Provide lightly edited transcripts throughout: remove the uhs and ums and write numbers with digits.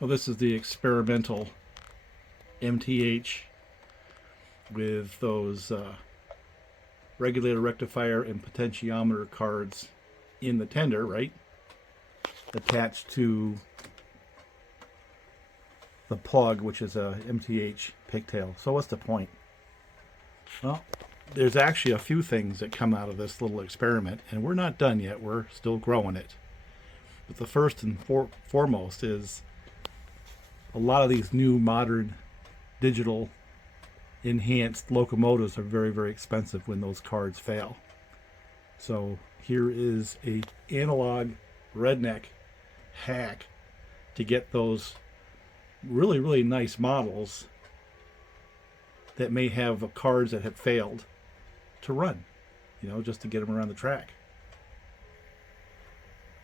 Well, this is the experimental MTH with those regulator, rectifier, and potentiometer cards in the tender, right? Attached to the plug, which is a MTH pigtail. So what's the point? Well, there's actually a few things that come out of this little experiment, and we're not done yet. We're still growing it. But the first and foremost is a lot of these new modern digital enhanced locomotives are very, very expensive when those cards fail. So here is a analog redneck hack to get those really, really nice models that may have cards that have failed to run, just to get them around the track.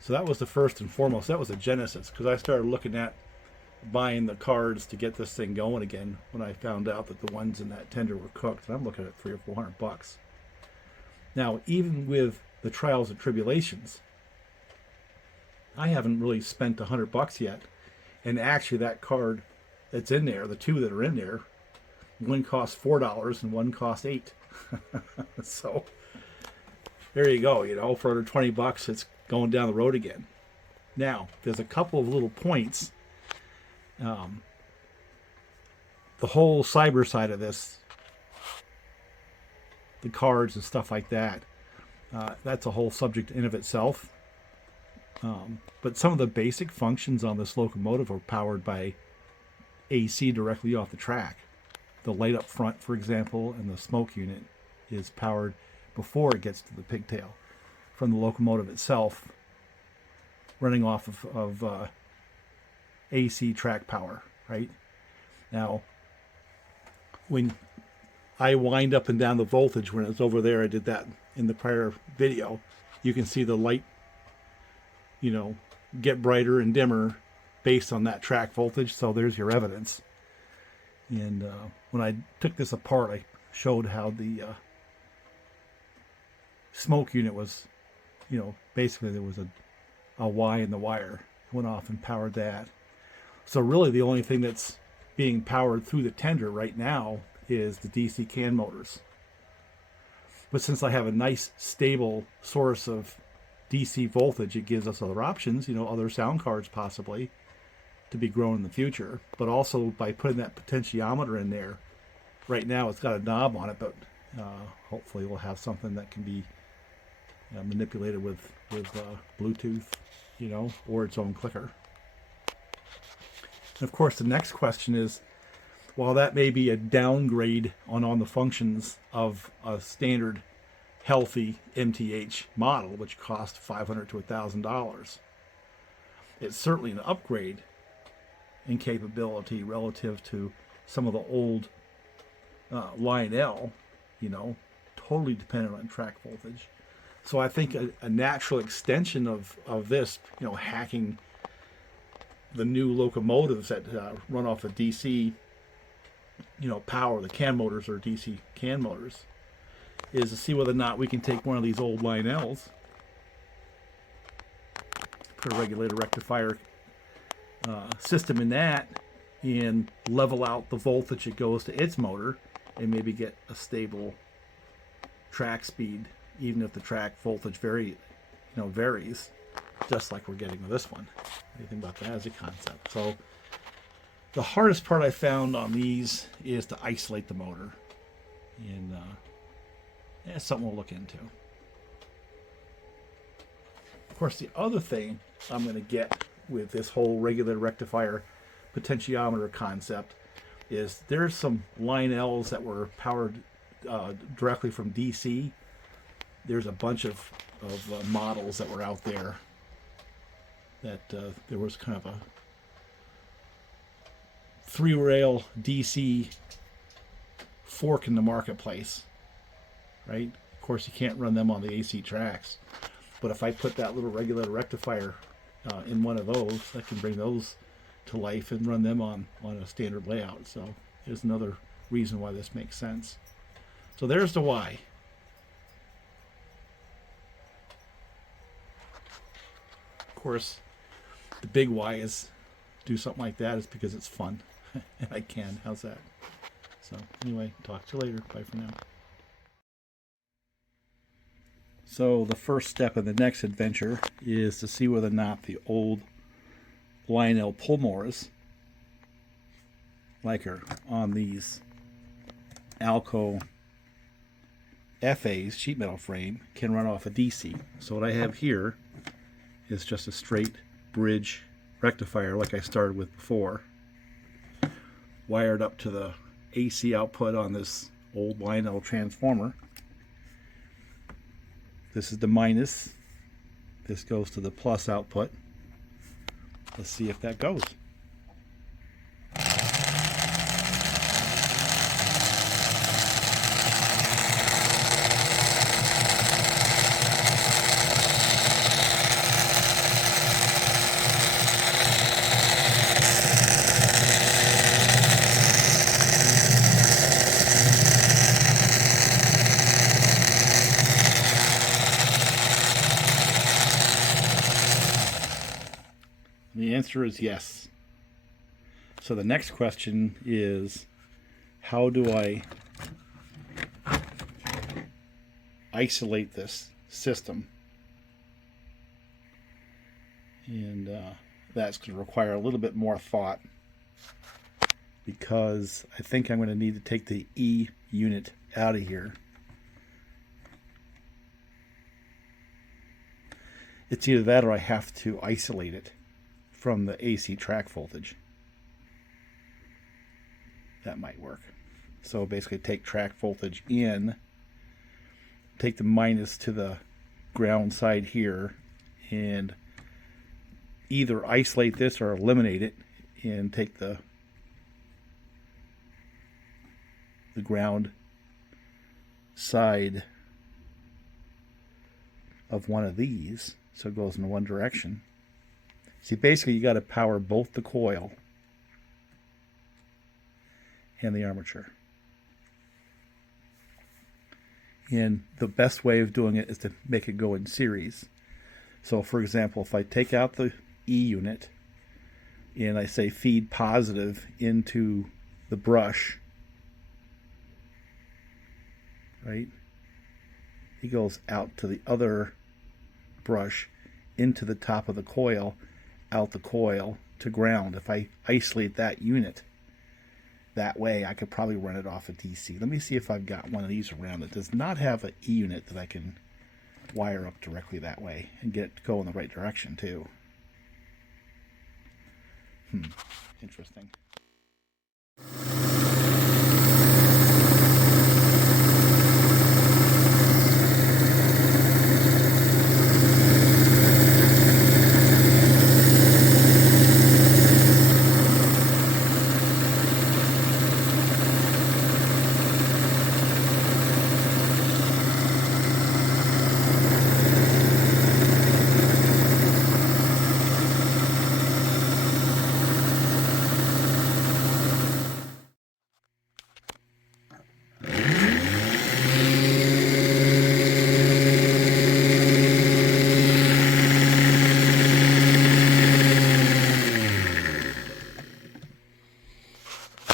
So that was the first and foremost. That was a genesis, because I started looking at buying the cards to get this thing going again when I found out that the ones in that tender were cooked, and I'm looking at $300 or $400. Now, even with the trials and tribulations, I haven't really spent $100 yet. And actually, that card that's in there, the two that are in there, one costs $4 and one costs $8. So there you go. For under $20, it's going down the road again. Now, there's a couple of little points. The whole cyber side of this, the cards and stuff like that, that's a whole subject in of itself. But some of the basic functions on this locomotive are powered by AC directly off the track. The light up front, for example, and the smoke unit is powered before it gets to the pigtail from the locomotive itself, running off of AC track power, right? Now, when I wind up and down the voltage, when it's over there, I did that in the prior video, you can see the light, get brighter and dimmer based on that track voltage. So there's your evidence. And when I took this apart, I showed how the smoke unit was, basically there was a Y in the wire. Went off and powered that. So really the only thing that's being powered through the tender right now is the DC can motors. But since I have a nice stable source of DC voltage, it gives us other options, other sound cards possibly to be grown in the future. But also by putting that potentiometer in there, right now it's got a knob on it, but hopefully we'll have something that can be manipulated with Bluetooth, or its own clicker. And of course, the next question is, while that may be a downgrade on the functions of a standard healthy MTH model, which costs $500 to $1,000, it's certainly an upgrade in capability relative to some of the old Lionel, totally dependent on track voltage. So I think a natural extension of this, hacking the new locomotives that run off of DC, power, the can motors or DC can motors, is to see whether or not we can take one of these old Lionels, put a regulator rectifier system in that, and level out the voltage that goes to its motor, and maybe get a stable track speed, even if the track voltage varies, just like we're getting with this one. What do you think about that as a concept? So the hardest part I found on these is to isolate the motor, and that's something we'll look into. Of course, the other thing I'm going to get with this whole regulator rectifier potentiometer concept is there's some Lionels that were powered directly from DC. There's a bunch of models that were out there that there was kind of a 3-rail DC fork in the marketplace, right? Of course, you can't run them on the AC tracks, but if I put that little regulator rectifier in one of those, I can bring those to life and run them on a standard layout. So there's another reason why this makes sense. So there's the why. Of course, the big why is do something like that is because it's fun. And I can. How's that? So anyway, talk to you later. Bye for now. So the first step in the next adventure is to see whether or not the old Lionel Pullmors, like her on these ALCO FA's sheet metal frame, can run off a DC. So what I have here is just a straight bridge rectifier like I started with before, wired up to the AC output on this old Lionel transformer. This is the minus. This goes to the plus output. Let's see if that goes. The answer is yes. So the next question is, how do I isolate this system? And that's going to require a little bit more thought, because I think I'm going to need to take the E unit out of here. It's either that or I have to isolate it from the AC track voltage. That might work. So basically take track voltage in, take the minus to the ground side here, and either isolate this or eliminate it and take the ground side of one of these so it goes in one direction. See, basically you got to power both the coil and the armature. And the best way of doing it is to make it go in series. So for example, if I take out the E unit and I say feed positive into the brush, right? It goes out to the other brush, into the top of the coil, out the coil to ground. If I isolate that unit that way, I could probably run it off a DC. Let me see if I've got one of these around that does not have an E unit that I can wire up directly that way and get it to go in the right direction too. Interesting.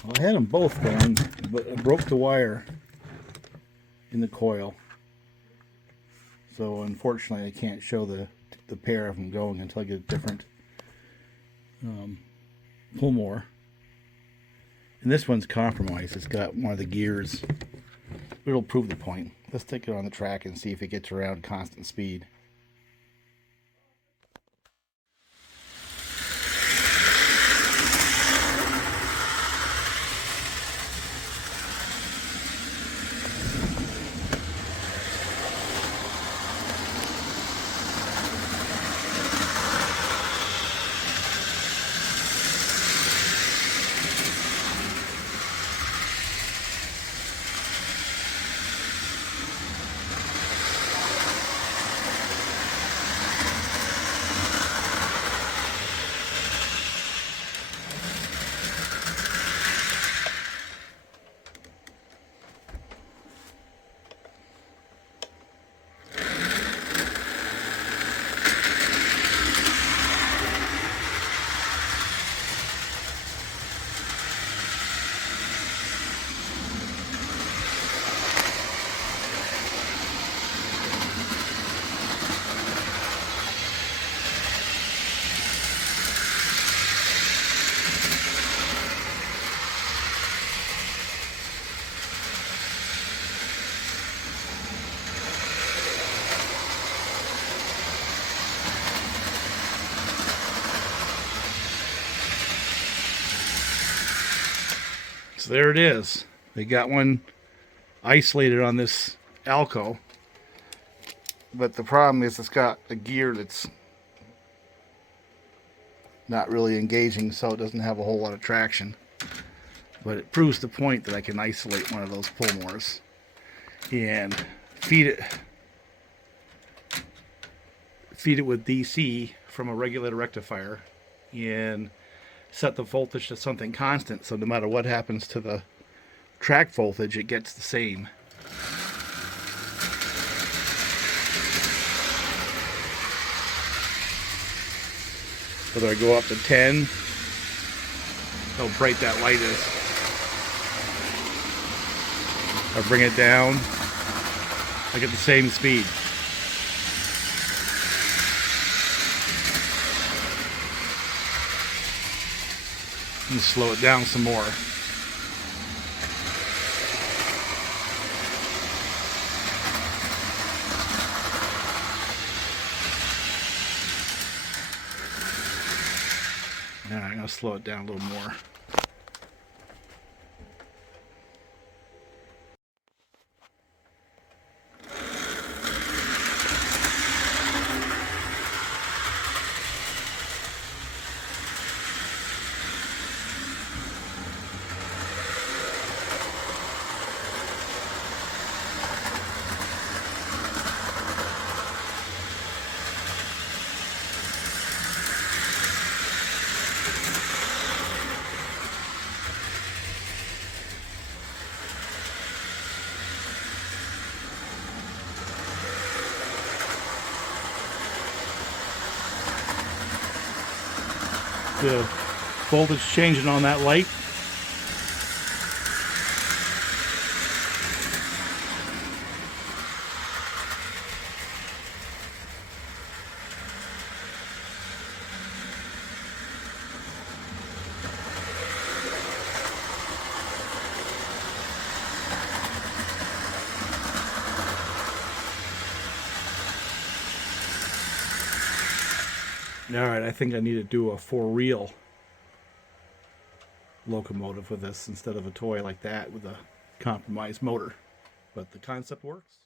Well, I had them both going, but I broke the wire in the coil. So unfortunately I can't show the pair of them going until I get a different Pullmor. And this one's compromised. It's got one of the gears. It'll prove the point. Let's take it on the track and see if it gets around constant speed. So there it is. They got one isolated on this ALCO, but the problem is it's got a gear that's not really engaging, so it doesn't have a whole lot of traction. But it proves the point that I can isolate one of those Pullmors and feed it with DC from a regulator rectifier and set the voltage to something constant, so no matter what happens to the track voltage, it gets the same. Whether I go up to 10, how bright that light is, or bring it down, I get the same speed. And slow it down some more. Now I'm going to slow it down a little more. The voltage changing on that light. Alright, I think I need to do a for-real locomotive with this instead of a toy like that with a compromised motor. But the concept works.